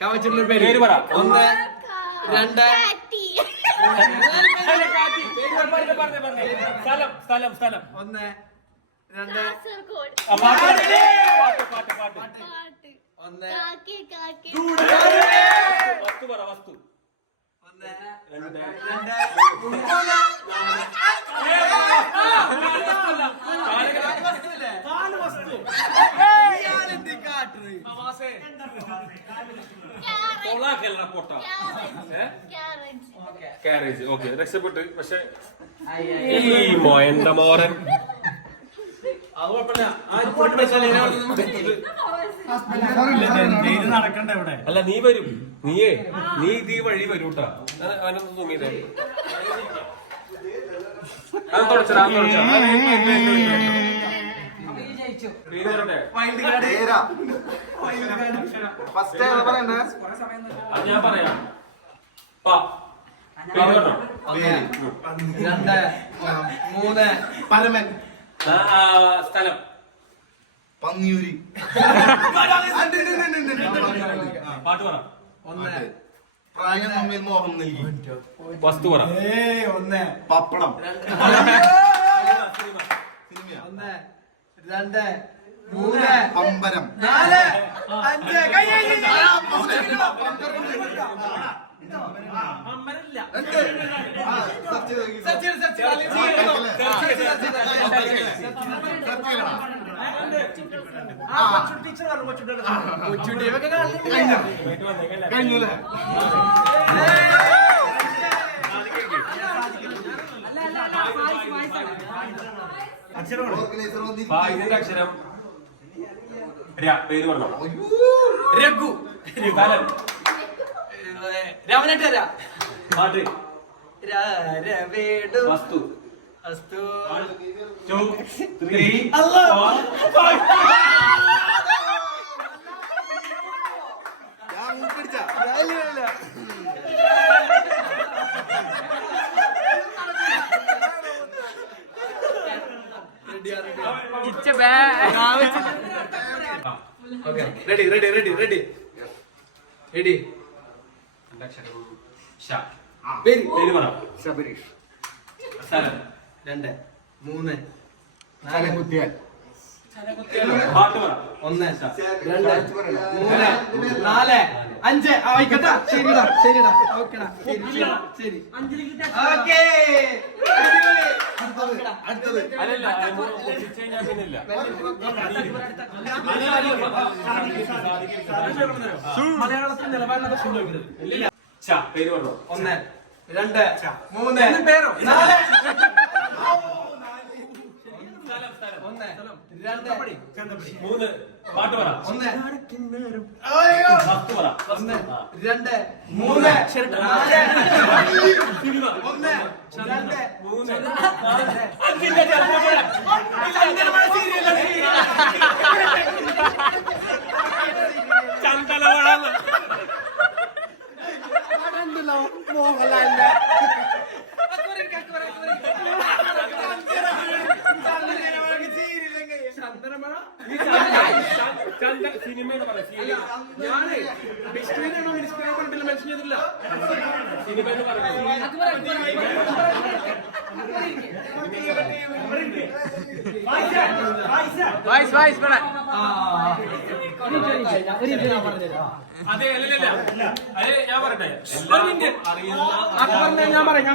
കവച്ചുള്ള പേര് പറ. 1 2 സ്ഥലം 1 2 വസ്തു പറ. വസ്തു 1 2 കാരേജ്. ഓക്കെ, രക്ഷപ്പെട്ട്. പക്ഷെ ഈ മോയന്റെ മോരൻ നടക്കണ്ട ഇവിടെ. അല്ല, നീ വരും. നീ ഈ വഴി വരും കേട്ടാ. അവനൊന്നും തൂങ്ങിയതേ അത് തുടച്ചടാ. ഞാൻ പറയാം. 1 2 3 പരമൻ. സ്ഥലം പന്നിയൂരി. പാട്ട് പറ. 1 പ്രായം തമ്മിൽ മോഹം നൽകി. വസ്തു പറ. 1 പപ്പടം. 1 2 3 പമ്പരം. 4 5 ഇതിന്റെ അക്ഷരം പേര് പറഞ്ഞോ. രഘു. രാമനേട്ട. പാട്ട്. വസ്തു. 2 3 റെഡി. പേര് പറ. ശബരീഷ്. സ്ഥലം 2 3 4 പാട്ട് പറ. 1 2 3 4 5 ആയിക്കോട്ടെ. ശരിടാ. ഓക്കെടാ. ശരി. ഓക്കേ. അടുത്തത്. അല്ലല്ല, ഞാൻ പിന്നില്ല. മലയാളത്തിൽ നിലവാരം പേര് പറഞ്ഞോ. 1 2 3 പേരോ 4 3 പാട്ട് പറ. 1 വസ്തു പറ. 1 2 3 4 സിനിമ. 1 2 മോഹൻലാലിന്റെ സിനിമ പറ. ഞാന് ഡിസ്പ്ലേയാണോ ഡിസ്പ്ലേ പറഞ്ഞിട്ടില്ല, മെൻഷൻ ചെയ്തിട്ടില്ല. സിനിമ അതെ. അല്ലല്ല, അതെ ഞാൻ പറയട്ടെ. ഞാൻ പറയാം.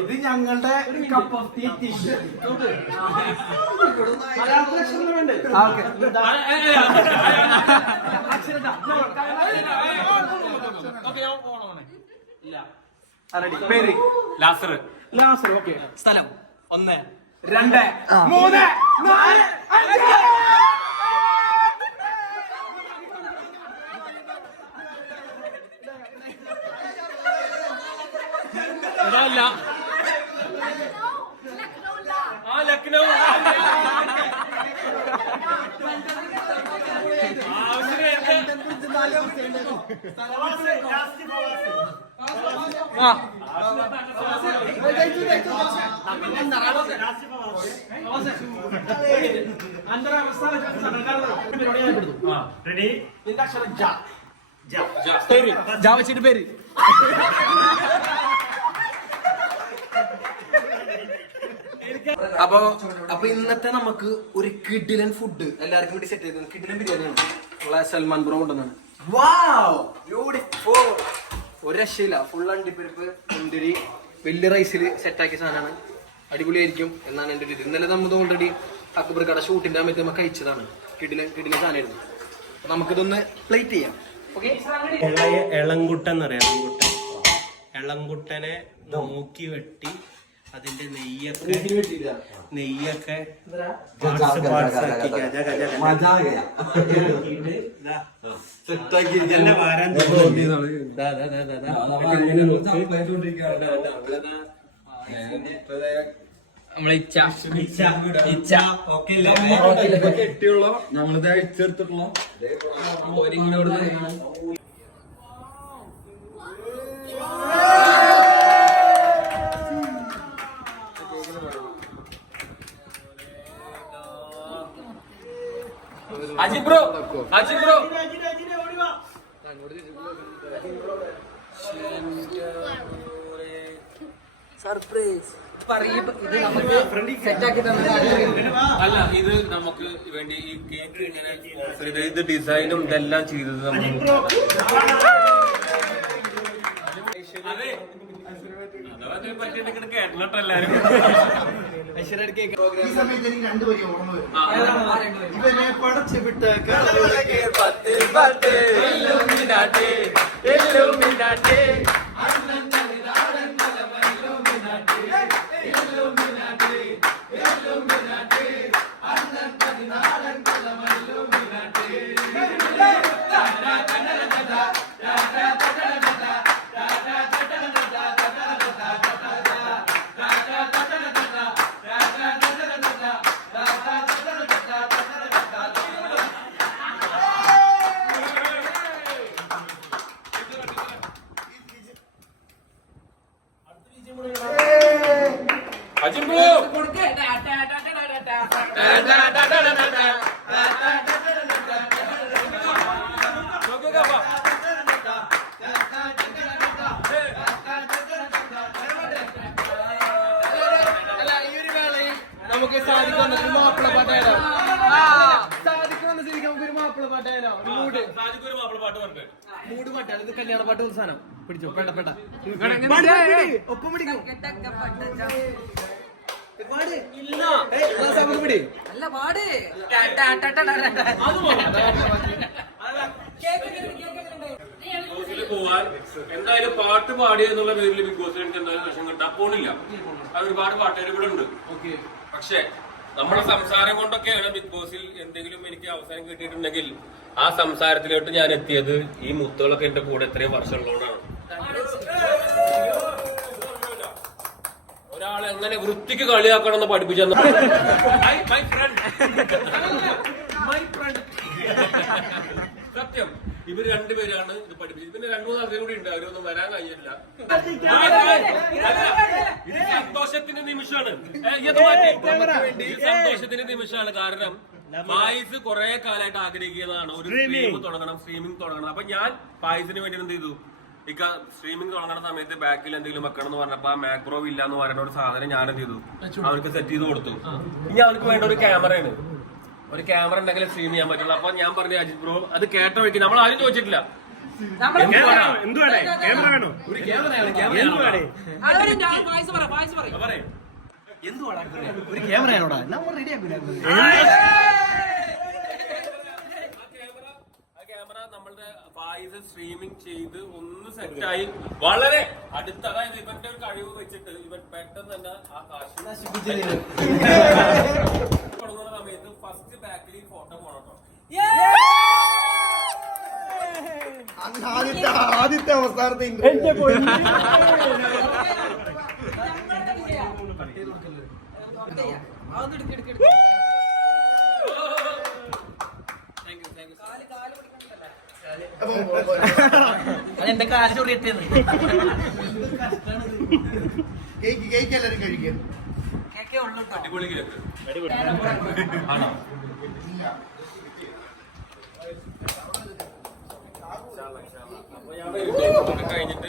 ഇത് ഞങ്ങളുടെ കപ്പ് ഓഫ് ടീ. പേര് ലാസർ. ഓക്കെ. സ്ഥലം 1 2 3 4 5 അല്ല, ലക്നൗ. വെച്ചിട്ട് പേര് അപ്പൊ ഇന്നത്തെ നമുക്ക് ഒരു കിഡിലൻ ഫുഡ് എല്ലാവർക്കും വേണ്ടി സെറ്റ് ചെയ്തത് കിഡിലൻ ബിരിയാണിയാണ് നമ്മളെ സൽമാൻ ബ്രോ കൊണ്ടുവന്നാണ്. ഒരു രക്ഷയില്ല. ഫുൾ അണ്ടിപ്പരിപ്പ് മുന്തിരി വലിയ റൈസിൽ സെറ്റാക്കിയ സാധനമാണ്. അടിപൊളിയായിരിക്കും എന്നാണ് എൻ്റെ ഒരു ഇത്. ഇന്നലെ നമ്മൾ ഓൾറെഡി അക്ബർ കട ഷൂട്ടിന്റെ സമയത്ത് നമ്മൾ കഴിച്ചതാണ്. കിഡിലൻ സാധനമായിരുന്നു. അപ്പൊ നമുക്കിതൊന്ന് പ്ലേറ്റ് ചെയ്യാം. ഓക്കെ, എളങ്കുട്ടൻ എന്നറിയാം. എളങ്കുട്ടനെ നോക്കി വെട്ടി അതിന്റെ നെയ്യൊക്കെ കെട്ടിയുള്ള ഞങ്ങളിത് അഴിച്ചെടുത്തിട്ടുള്ള അജിത് ബ്രോ സർപ്രൈസ് അല്ല, ഇത് നമുക്ക് വേണ്ടി ഈ കേക്ക് ഇങ്ങനെ ഇത് ഡിസൈനും ഇതെല്ലാം ചെയ്തത് നമ്മൾ അതെ പറ്റിയിട്ട് കേട്ടോ എല്ലാരും. ഈ സമയത്ത് എനിക്ക് രണ്ടുപേരും ഓർമ്മ വരും. ഇവനെ പടച്ചു വിട്ട അജിത് ബ്രോ നമുക്ക് സാധിക്കുന്ന മാപ്പിള പാട്ടായാലോ? സാധിക്കുന്ന ശരിക്കും നമുക്ക് ഒരു മാപ്പിള പാട്ടായാലോ? മൂട് പാട്ടാണ് ഇത്. കല്യാണ പാട്ട് ഒരു സാധനം പിടിച്ചോ. പെട്ട ഒപ്പം പിടിക്കും. പോവാൻ എന്തായാലും പാട്ട് പാടിയ എന്നുള്ള പേരിൽ ബിഗ് ബോസിൽ എനിക്ക് എന്തായാലും ലക്ഷം കിട്ടാൻ പോണില്ല. അത് ഒരുപാട് പാട്ടുകാർ ഇവിടെ ഉണ്ട്. പക്ഷെ നമ്മുടെ സംസാരം കൊണ്ടൊക്കെയാണ് ബിഗ് ബോസിൽ എന്തെങ്കിലും എനിക്ക് അവസരം കിട്ടിയിട്ടുണ്ടെങ്കിൽ ആ സംസാരത്തിലോട്ട് ഞാൻ എത്തിയത് ഈ മുത്തുകളൊക്കെ എന്റെ കൂടെ ഇത്രയും വർഷമുള്ളതുകൊണ്ടാണ്. ഒരാളെ എങ്ങനെ വൃത്തിക്ക് കളിയാക്കണം എന്ന് പഠിപ്പിച്ചെന്ന് സത്യം. ഇവര് രണ്ടുപേരാണ് ഇത് പഠിപ്പിച്ചത്. പിന്നെ 3-4 ആൾക്കാർ കൂടി ഉണ്ട്. അവരൊന്നും വരാൻ കഴിഞ്ഞില്ല. ഇത് സന്തോഷത്തിന്റെ നിമിഷമാണ്. ഇത് സന്തോഷത്തിന്റെ നിമിഷമാണ്. കാരണം പായസ് കുറെ കാലമായിട്ട് ആഗ്രഹിക്കുന്നതാണ് ഒരു സ്ട്രീമിംഗ് തുടങ്ങണം. അപ്പൊ ഞാൻ പായസിന് വേണ്ടി എന്ത് ചെയ്തു, ഇക്ക സ്ട്രീമിംഗ് തുടങ്ങുന്ന സമയത്ത് ബാക്കിൽ എന്തെങ്കിലും വെക്കണം എന്ന് പറഞ്ഞപ്പോ ആ മാക്രോ ഇല്ല എന്ന് പറയുന്ന ഒരു സാധനം ഞാൻ എന്ത് ചെയ്തു, അവർക്ക് സെറ്റ് ചെയ്ത് കൊടുത്തു. ഇനി അവർക്ക് വേണ്ട ഒരു ക്യാമറയാണ്. ഒരു ക്യാമറ ഉണ്ടെങ്കിൽ സ്ട്രീം ചെയ്യാൻ പറ്റുള്ളൂ. അപ്പൊ ഞാൻ പറഞ്ഞു അജിത് ബ്രോ അത് കേട്ട വഴിക്ക് നമ്മൾ ആരും ചോദിച്ചിട്ടില്ല ഒരു ക്യാമറയാണോടാ നമ്മൾ റെഡിയാക്കി. നമ്മളുടെ പായസ് സ്ട്രീമിംഗ് ചെയ്ത് ഒന്ന് സെറ്റായി വളരെ അടുത്ത്, അതായത് ഇവന്റെ ഒരു കഴിവ് വെച്ചിട്ട് ഇവൻ പെട്ടെന്ന് തന്നെ ആ കാശ് തുടങ്ങുന്ന സമയത്ത് ഫസ്റ്റ് ബാക്കിൽ ഫോട്ടോ പോണോ. ആദ്യത്തെ അവസാനത്തെ എന്റെ കാല് ചൊറിയിട്ടേന്ന് കേക്ക് എല്ലാരും കഴിക്കും. അടിപൊളി കേക്ക് ആണോ? അപ്പൊ ഞാൻ കഴിഞ്ഞിട്ട്